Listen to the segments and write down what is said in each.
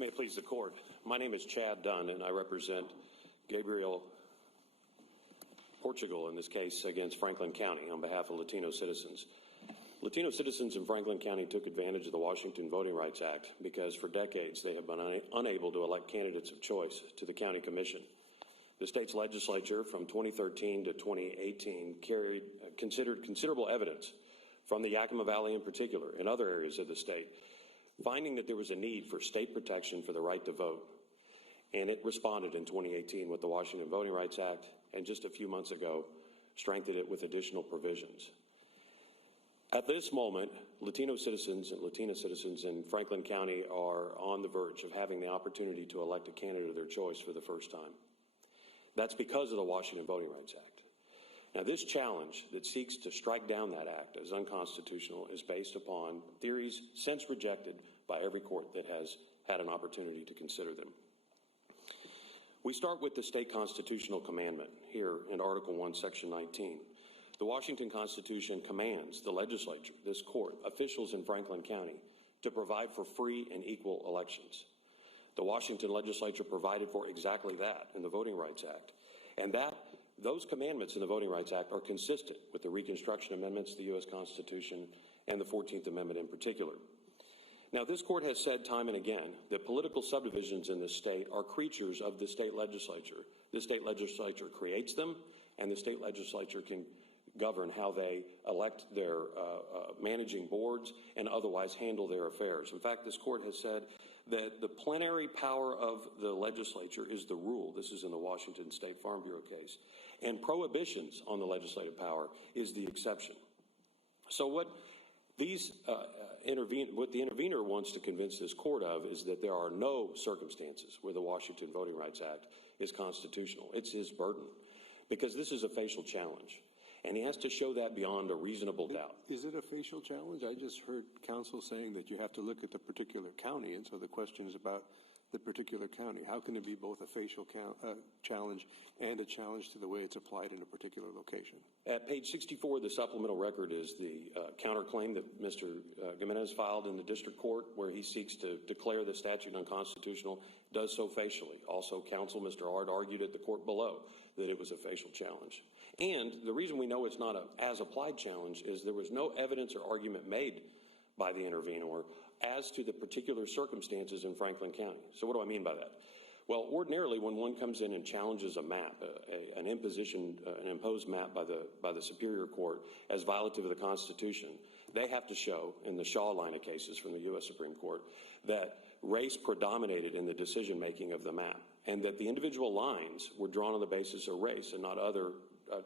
May it please the court. My name is Chad Dunn, and I represent Gabriel Portugal in this case against Franklin County on behalf of Latino citizens. Latino citizens in Franklin County took advantage of the Washington Voting Rights Act because for decades they have been unable to elect candidates of choice to the county commission. The state's legislature from 2013 to 2018 considered considerable evidence from the Yakima Valley in particular and other areas of the state, finding that there was a need for state protection for the right to vote. And it responded in 2018 with the Washington Voting Rights Act, and just a few months ago strengthened it with additional provisions. At this moment, Latino citizens and Latina citizens in Franklin County are on the verge of having the opportunity to elect a candidate of their choice for the first time. That's because of the Washington Voting Rights Act. Now, this challenge that seeks to strike down that act as unconstitutional is based upon theories since rejected by every court that has had an opportunity to consider them. We start with the state constitutional commandment here in Article 1, Section 19. The Washington Constitution commands the legislature, this court, officials in Franklin County to provide for free and equal elections. The Washington legislature provided for exactly that in the Voting Rights Act. And those commandments in the Voting Rights Act are consistent with the Reconstruction Amendments to the U.S. Constitution and the 14th Amendment in particular. Now, this court has said time and again that political subdivisions in this state are creatures of the state legislature. The state legislature creates them, and the state legislature can govern how they elect their managing boards and otherwise handle their affairs. In fact, this court has said that the plenary power of the legislature is the rule. This is in the Washington State Farm Bureau case. And prohibitions on the legislative power is the exception. So what the intervener wants to convince this court of is that there are no circumstances where the Washington Voting Rights Act is constitutional. It's his burden, because this is a facial challenge. And he has to show that beyond a reasonable doubt. Is it a facial challenge? I just heard counsel saying that you have to look at the particular county, and so the question is about the particular county. How can it be both a facial challenge and a challenge to the way it's applied in a particular location? At page 64 of the supplemental record is the counterclaim that Mr. Gimenez filed in the district court, where he seeks to declare the statute unconstitutional, does so facially. Also, counsel, Mr. Ard, argued at the court below that it was a facial challenge. And the reason we know it's not an as-applied challenge is there was no evidence or argument made by the intervener as to the particular circumstances in Franklin County. So what do I mean by that? Well, ordinarily, when one comes in and challenges a map, an imposed map by the Superior Court as violative of the Constitution, they have to show, in the Shaw line of cases from the U.S. Supreme Court, that race predominated in the decision-making of the map, and that the individual lines were drawn on the basis of race and not other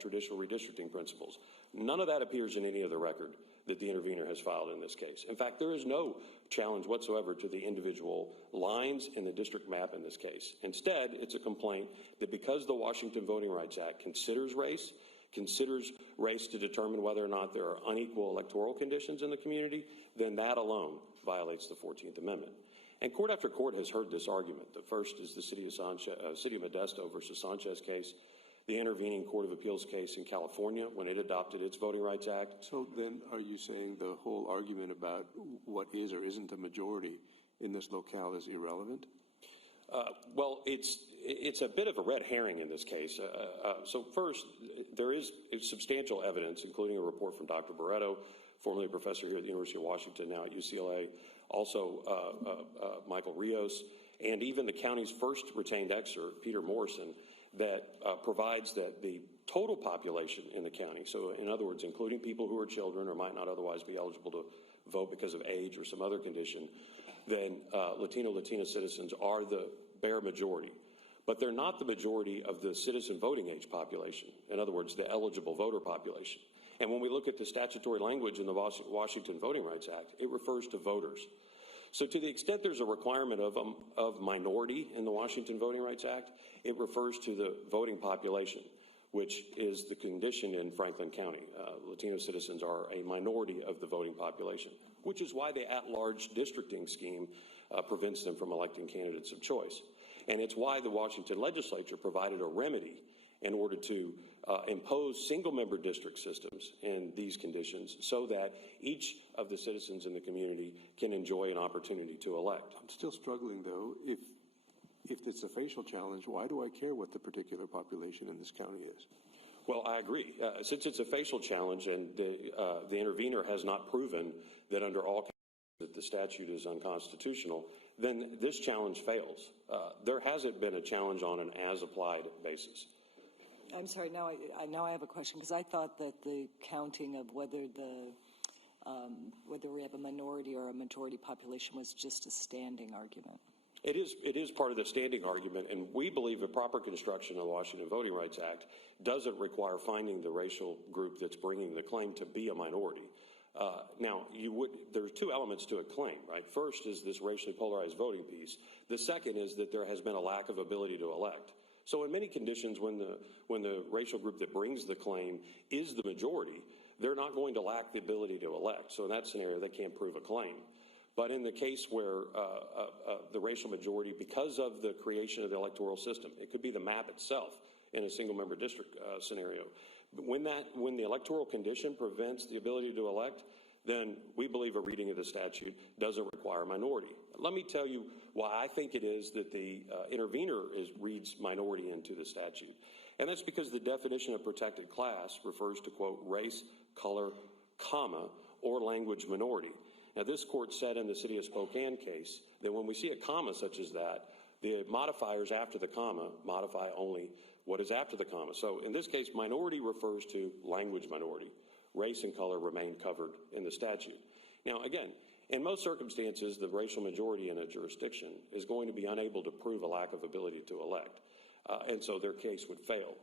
traditional redistricting principles. None of that appears in any of the record that the intervener has filed in this case. In fact, there is no challenge whatsoever to the individual lines in the district map in this case. Instead, it's a complaint that because the Washington Voting Rights Act considers race to determine whether or not there are unequal electoral conditions in the community, then that alone violates the 14th Amendment. And court after court has heard this argument. The first is the city of Modesto versus Sanchez case, the intervening Court of Appeals case in California when it adopted its Voting Rights Act. So then are you saying the whole argument about what is or isn't a majority in this locale is irrelevant? Well, it's a bit of a red herring in this case. So first, there is substantial evidence, including a report from Dr. Barreto, formerly a professor here at the University of Washington, now at UCLA, also Michael Rios, and even the county's first retained expert, Peter Morrison, that provides that the total population in the county, so in other words, including people who are children or might not otherwise be eligible to vote because of age or some other condition, then Latina citizens are the bare majority. But they're not the majority of the citizen voting age population, in other words, the eligible voter population. And when we look at the statutory language in the Washington Voting Rights Act, it refers to voters. So to the extent there's a requirement of minority in the Washington Voting Rights Act, it refers to the voting population, which is the condition in Franklin County. Latino citizens are a minority of the voting population, which is why the at-large districting scheme prevents them from electing candidates of choice. And it's why the Washington legislature provided a remedy in order to impose single-member district systems in these conditions so that each of the citizens in the community can enjoy an opportunity to elect. I'm still struggling, though. If it's a facial challenge, why do I care what the particular population in this county is? Well, I agree. Since it's a facial challenge and the intervener has not proven that under all cases that the statute is unconstitutional, then this challenge fails. There hasn't been a challenge on an as-applied basis. I'm sorry, now I have a question, because I thought that the counting of whether we have a minority or a majority population was just a standing argument. It is part of the standing argument, and we believe a proper construction of the Washington Voting Rights Act doesn't require finding the racial group that's bringing the claim to be a minority. Now, there's two elements to a claim, right? First is this racially polarized voting piece. The second is that there has been a lack of ability to elect. So in many conditions, when the racial group that brings the claim is the majority, they're not going to lack the ability to elect. So in that scenario, they can't prove a claim. But in the case where the racial majority, because of the creation of the electoral system, it could be the map itself in a single-member district scenario. When the electoral condition prevents the ability to elect, then we believe a reading of the statute doesn't require a minority. Let me tell you why I think it is that the intervener reads minority into the statute. And that's because the definition of protected class refers to, quote, race, color, comma, or language minority. Now, this court said in the City of Spokane case that when we see a comma such as that, the modifiers after the comma modify only what is after the comma. So in this case, minority refers to language minority. Race and color remain covered in the statute. Now, again, in most circumstances, the racial majority in a jurisdiction is going to be unable to prove a lack of ability to elect, and so their case would fail.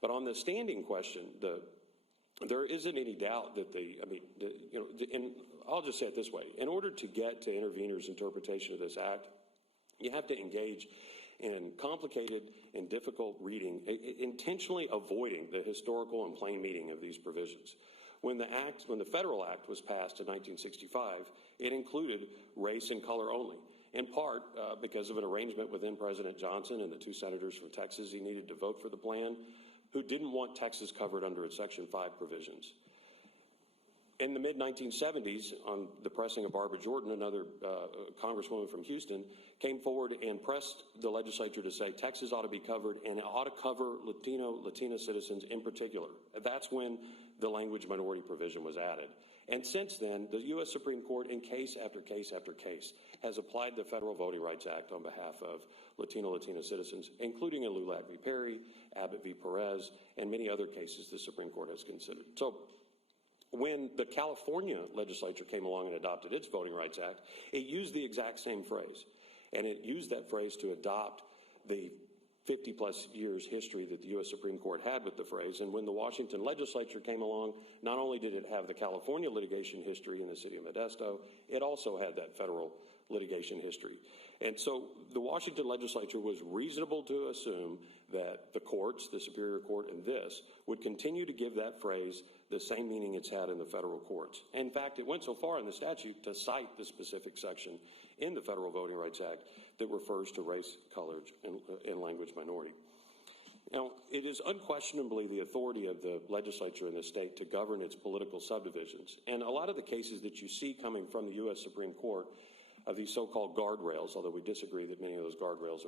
But on the standing question, there isn't any doubt that and I'll just say it this way. In order to get to interveners' interpretation of this act, you have to engage in complicated and difficult reading, intentionally avoiding the historical and plain meaning of these provisions. When the federal act was passed in 1965, it included race and color only, in part because of an arrangement within President Johnson and the two senators from Texas he needed to vote for the plan, who didn't want Texas covered under its Section 5 provisions. In the mid-1970s, on the pressing of Barbara Jordan, another congresswoman from Houston, came forward and pressed the legislature to say Texas ought to be covered, and it ought to cover Latina citizens in particular. That's when the language minority provision was added. And since then, the U.S. Supreme Court, in case after case after case, has applied the Federal Voting Rights Act on behalf of Latina citizens, including in Lulac v. Perry, Abbott v. Perez, and many other cases the Supreme Court has considered. So when the California legislature came along and adopted its Voting Rights Act, it used the exact same phrase. And it used that phrase to adopt the 50-plus years history that the U.S. Supreme Court had with the phrase. And when the Washington legislature came along, not only did it have the California litigation history in the city of Modesto, it also had that federal litigation history. And so the Washington legislature was reasonable to assume that the courts, the Superior Court and this, would continue to give that phrase the same meaning it's had in the federal courts. In fact, it went so far in the statute to cite the specific section in the Federal Voting Rights Act that refers to race, color, and language minority. Now, it is unquestionably the authority of the legislature in the state to govern its political subdivisions. And a lot of the cases that you see coming from the U.S. Supreme Court of these so-called guardrails, although we disagree that many of those guardrails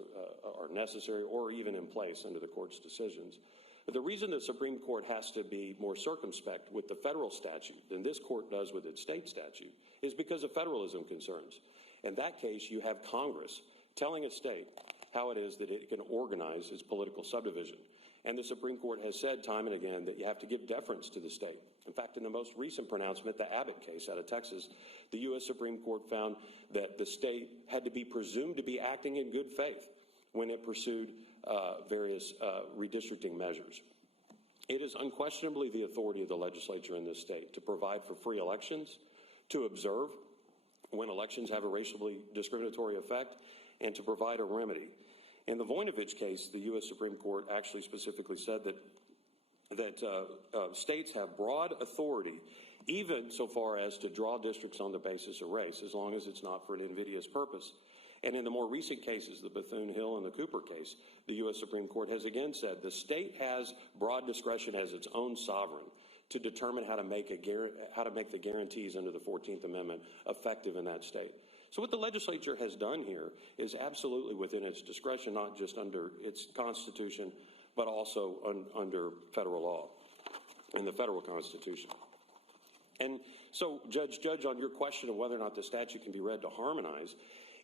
are necessary or even in place under the court's decisions. But the reason the Supreme Court has to be more circumspect with the federal statute than this court does with its state statute is because of federalism concerns. In that case, you have Congress telling a state how it is that it can organize its political subdivision. And the Supreme Court has said time and again that you have to give deference to the state. In fact, in the most recent pronouncement, the Abbott case out of Texas, the U.S. Supreme Court found that the state had to be presumed to be acting in good faith when it pursued various redistricting measures. It is unquestionably the authority of the legislature in this state to provide for free elections, to observe when elections have a racially discriminatory effect, and to provide a remedy. In the Voinovich case, the U.S. Supreme Court actually specifically said that states have broad authority, even so far as to draw districts on the basis of race, as long as it's not for an invidious purpose. And in the more recent cases, the Bethune-Hill and the Cooper case, the U.S. Supreme Court has again said the state has broad discretion as its own sovereign to determine how to make the guarantees under the 14th Amendment effective in that state. So what the legislature has done here is absolutely within its discretion, not just under its Constitution, but also under federal law and the federal Constitution. And so, Judge, on your question of whether or not the statute can be read to harmonize,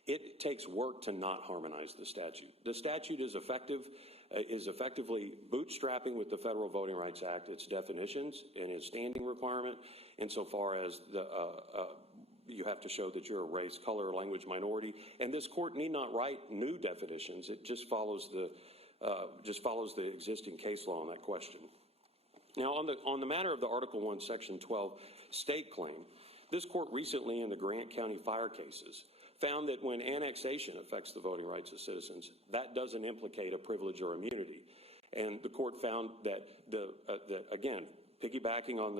it takes work to not harmonize the statute. The statute is effectively bootstrapping with the Federal Voting Rights Act, its definitions and its standing requirement, insofar as you have to show that you're a race, color, or language minority. And this court need not write new definitions. It just follows the existing case law on that question. Now, on the matter of the Article 1, Section 12 state claim, this court recently in the Grant County fire cases found that when annexation affects the voting rights of citizens, that doesn't implicate a privilege or immunity. And the court found that, again, piggybacking on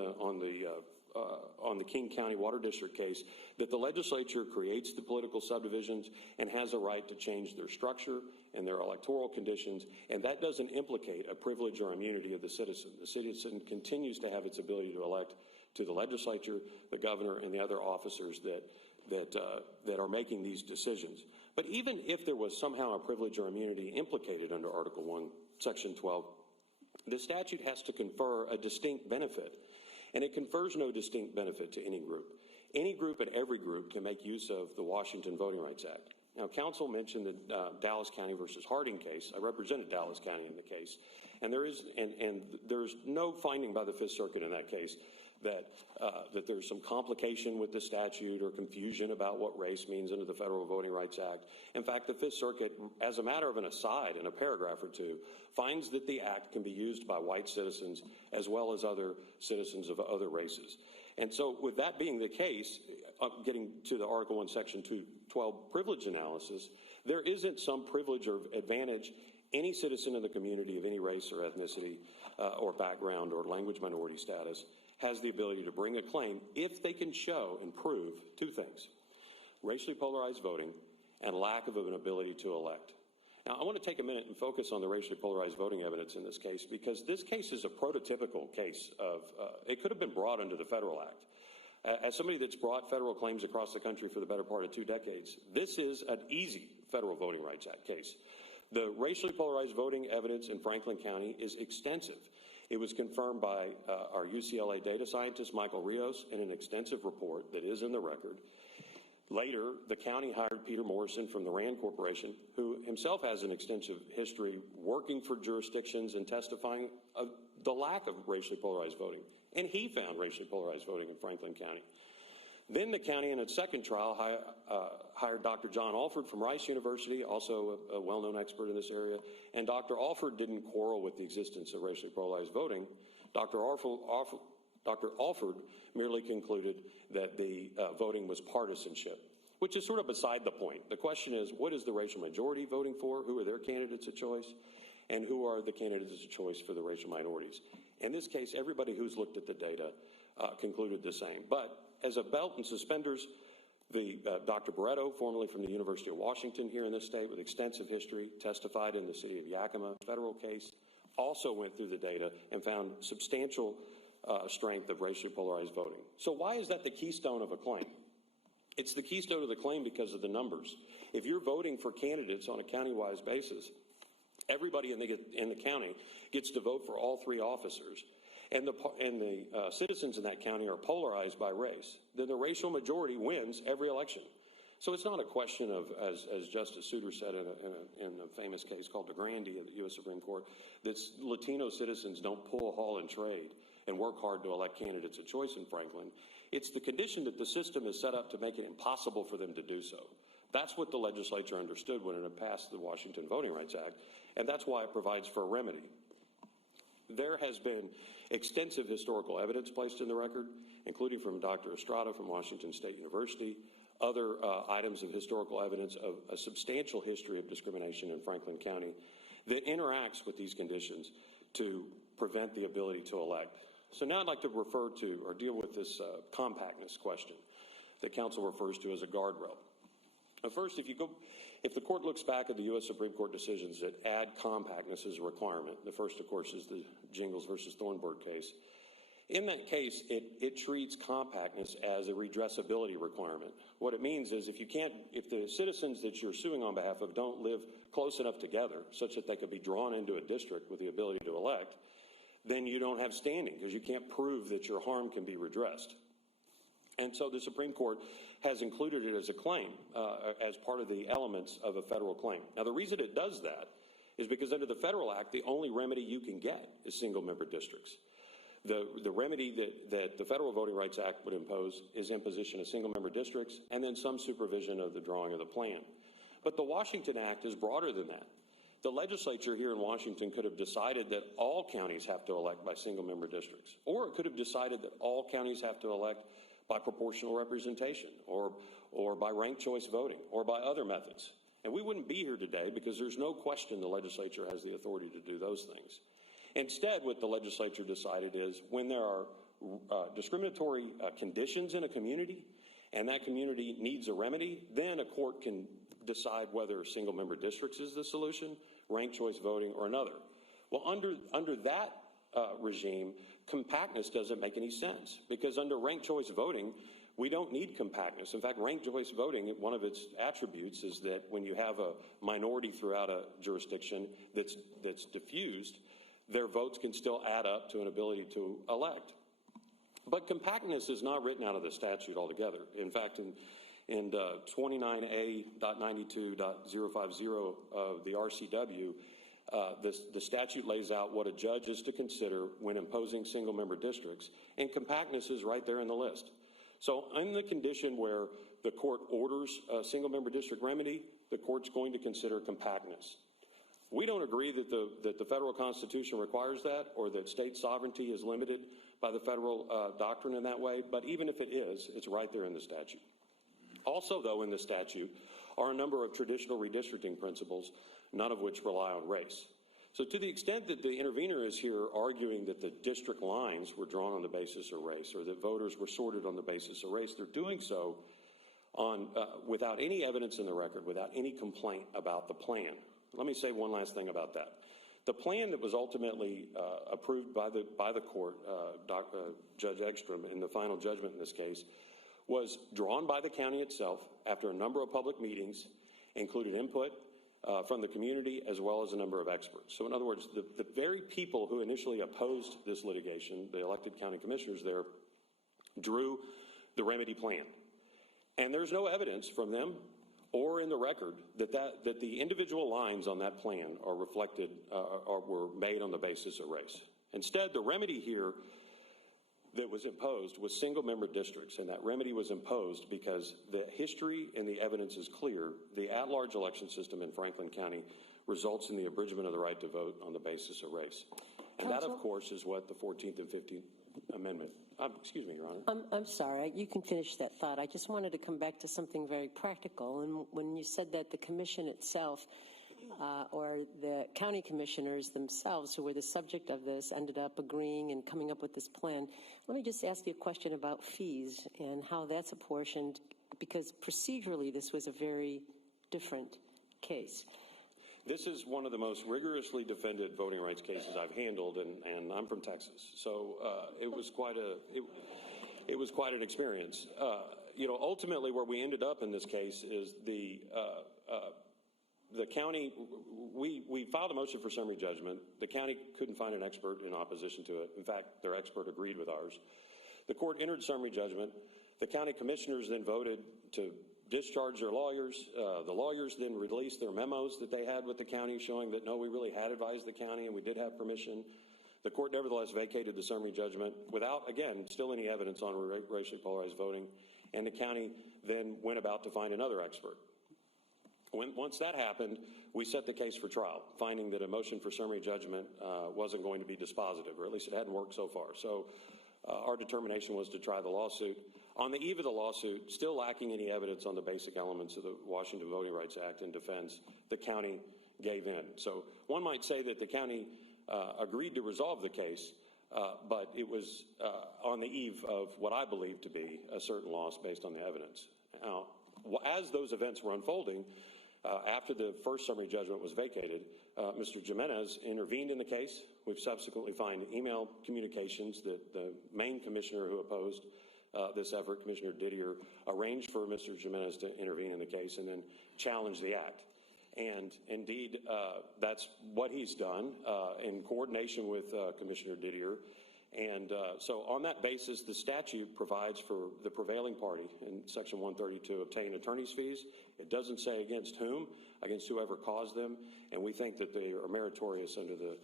the King County Water District case, that the legislature creates the political subdivisions and has a right to change their structure and their electoral conditions, and that doesn't implicate a privilege or immunity of the citizen. The citizen continues to have its ability to elect to the legislature, the governor, and the other officers that are making these decisions. But even if there was somehow a privilege or immunity implicated under Article 1, Section 12, the statute has to confer a distinct benefit, and it confers no distinct benefit to any group. Any group and every group can make use of the Washington Voting Rights Act. Now, counsel mentioned the Dallas County versus Harding case. I represented Dallas County in the case, and there's no finding by the Fifth Circuit in that case that there's some complication with the statute or confusion about what race means under the Federal Voting Rights Act. In fact, the Fifth Circuit, as a matter of an aside in a paragraph or two, finds that the act can be used by white citizens as well as other citizens of other races. And so with that being the case, getting to the Article 1, Section 212 privilege analysis, there isn't some privilege or advantage any citizen in the community of any race or ethnicity or background or language minority status has the ability to bring a claim if they can show and prove two things: racially polarized voting and lack of an ability to elect. Now, I want to take a minute and focus on the racially polarized voting evidence in this case, because this case is a prototypical case of, it could have been brought under the Federal Act. As somebody that's brought federal claims across the country for the better part of 2 decades, this is an easy Federal Voting Rights Act case. The racially polarized voting evidence in Franklin County is extensive. It was confirmed by our UCLA data scientist, Michael Rios, in an extensive report that is in the record. Later, the county hired Peter Morrison from the RAND Corporation, who himself has an extensive history working for jurisdictions and testifying of the lack of racially polarized voting. And he found racially polarized voting in Franklin County. Then the county, in its second trial, hired Dr. John Alford from Rice University, also a well-known expert in this area. And Dr. Alford didn't quarrel with the existence of racially polarized voting. Dr. Alford merely concluded that the voting was partisanship, which is sort of beside the point. The question is, what is the racial majority voting for? Who are their candidates of choice? And who are the candidates of choice for the racial minorities? In this case, everybody who's looked at the data concluded the same. But as a belt and suspenders, Dr. Barreto, formerly from the University of Washington here in this state with extensive history, testified in the city of Yakima federal case, also went through the data and found substantial strength of racially polarized voting. So why is that the keystone of a claim? It's the keystone of the claim because of the numbers. If you're voting for candidates on a county-wise basis, everybody in the county gets to vote for all 3 officers, and the citizens in that county are polarized by race, then the racial majority wins every election. So it's not a question of, as Justice Souter said in a famous case called DeGrande at the U.S. Supreme Court, that Latino citizens don't pull a haul and trade and work hard to elect candidates of choice in Franklin. It's the condition that the system is set up to make it impossible for them to do so. That's what the legislature understood when it passed the Washington Voting Rights Act, and that's why it provides for a remedy. There has been extensive historical evidence placed in the record, including from Dr. Estrada from Washington State University, other items of historical evidence of a substantial history of discrimination in Franklin County that interacts with these conditions to prevent the ability to elect. So now I'd like to refer to or deal with this compactness question that counsel refers to as a guardrail. First, if the court looks back at the U.S. Supreme Court decisions that add compactness as a requirement, the first, of course, is the Jingles versus Thornburg case. In that case, it treats compactness as a redressability requirement. What it means is if the citizens that you're suing on behalf of don't live close enough together such that they could be drawn into a district with the ability to elect, then you don't have standing because you can't prove that your harm can be redressed. And so the Supreme Court has included it as a claim, as part of the elements of a federal claim. Now, the reason it does that is because under the Federal Act, the only remedy you can get is single-member districts. The remedy that the Federal Voting Rights Act would impose is imposition of single-member districts and then some supervision of the drawing of the plan. But the Washington Act is broader than that. The legislature here in Washington could have decided that all counties have to elect by single-member districts, or it could have decided that all counties have to elect by proportional representation or by ranked choice voting or by other methods. And we wouldn't be here today because there's no question the legislature has the authority to do those things. Instead, what the legislature decided is when there are discriminatory conditions in a community and that community needs a remedy, then a court can decide whether single-member districts is the solution, ranked choice voting, or another. Well, under that regime, compactness doesn't make any sense because under ranked choice voting, we don't need compactness. In fact, ranked choice voting, one of its attributes is that when you have a minority throughout a jurisdiction that's diffused, their votes can still add up to an ability to elect. But compactness is not written out of the statute altogether. In fact, in 29A.92.050 of the RCW, the statute lays out what a judge is to consider when imposing single-member districts, and compactness is right there in the list. So in the condition where the court orders a single-member district remedy, the court's going to consider compactness. We don't agree that the federal Constitution requires that or that state sovereignty is limited by the federal doctrine in that way, but even if it is, it's right there in the statute. Also, though, in the statute are a number of traditional redistricting principles, none of which rely on race. So to the extent that the intervener is here arguing that the district lines were drawn on the basis of race or that voters were sorted on the basis of race, they're doing so without any evidence in the record, without any complaint about the plan. Let me say one last thing about that. The plan that was ultimately approved by the court, Judge Eggstrom, in the final judgment in this case, was drawn by the county itself after a number of public meetings, included input from the community as well as a number of experts. So in other words, the very people who initially opposed this litigation, the elected county commissioners there, drew the remedy plan. And there's no evidence from them or in the record that the individual lines on that plan are reflected or were made on the basis of race. Instead, the remedy here that was imposed was single-member districts, and that remedy was imposed because the history and the evidence is clear. The at-large election system in Franklin County results in the abridgment of the right to vote on the basis of race. And that, of course, is what the 14th and 15th Amendment. Excuse me, Your Honor. I'm sorry. You can finish that thought. I just wanted to come back to something very practical. And when you said that the commission itself or the county commissioners themselves who were the subject of this ended up agreeing and coming up with this plan, let me just ask you a question about fees and how that's apportioned, because procedurally this was a very different case. This is one of the most rigorously defended voting rights cases I've handled, and I'm from Texas, so it was quite an experience. Ultimately, where we ended up in this case is the county. We filed a motion for summary judgment. The county couldn't find an expert in opposition to it. In fact, their expert agreed with ours. The court entered summary judgment. The county commissioners then voted to discharge their lawyers. The lawyers then released their memos that they had with the county showing that, no, we really had advised the county and we did have permission. The court nevertheless vacated the summary judgment without, again, still any evidence on racially polarized voting, and the county then went about to find another expert. Once that happened, we set the case for trial, finding that a motion for summary judgment wasn't going to be dispositive, or at least it hadn't worked so far. So our determination was to try the lawsuit. On the eve of the lawsuit, still lacking any evidence on the basic elements of the Washington Voting Rights Act and defense, the county gave in. So one might say that the county agreed to resolve the case, but it was on the eve of what I believe to be a certain loss based on the evidence. Now, as those events were unfolding, after the first summary judgment was vacated, Mr. Jimenez intervened in the case. We've subsequently found email communications that the main commissioner who opposed this effort, Commissioner Didier, arranged for Mr. Jimenez to intervene in the case and then challenge the act. And indeed, that's what he's done in coordination with Commissioner Didier. And so on that basis, the statute provides for the prevailing party in Section 132 to obtain attorney's fees. It doesn't say against whom, against whoever caused them. And we think that they are meritorious under the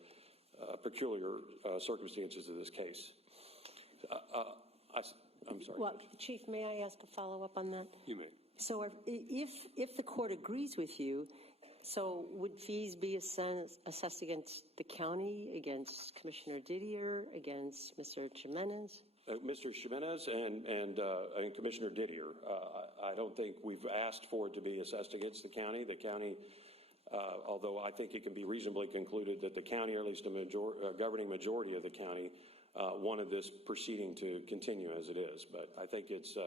peculiar circumstances of this case. I'm sorry. Well, Chief, may I ask a follow-up on that? You may. So if the court agrees with you, so would fees be assessed against the county, against Commissioner Didier, against Mr. Jimenez? Mr. Jimenez and Commissioner Didier. I don't think we've asked for it to be assessed against the county. The county, although I think it can be reasonably concluded that the county, or at least a governing majority of the county, wanted this proceeding to continue as it is. But I think it's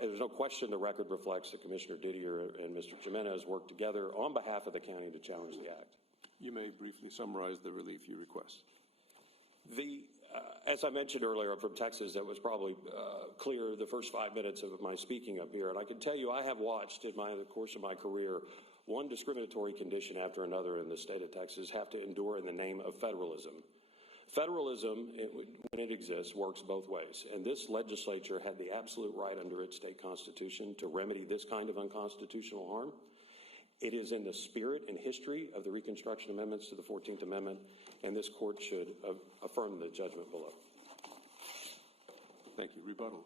there's no question the record reflects that Commissioner Didier and Mr. Jimenez worked together on behalf of the county to challenge the act. You may briefly summarize the relief you request. As I mentioned earlier, I'm from Texas. That was probably clear the first 5 minutes of my speaking up here. And I can tell you I have watched in the course of my career one discriminatory condition after another in the state of Texas have to endure in the name of federalism. Federalism, when it exists, works both ways. And this legislature had the absolute right under its state constitution to remedy this kind of unconstitutional harm. It is in the spirit and history of the Reconstruction Amendments to the 14th Amendment, and this court should affirm the judgment below. Thank you. Rebuttal.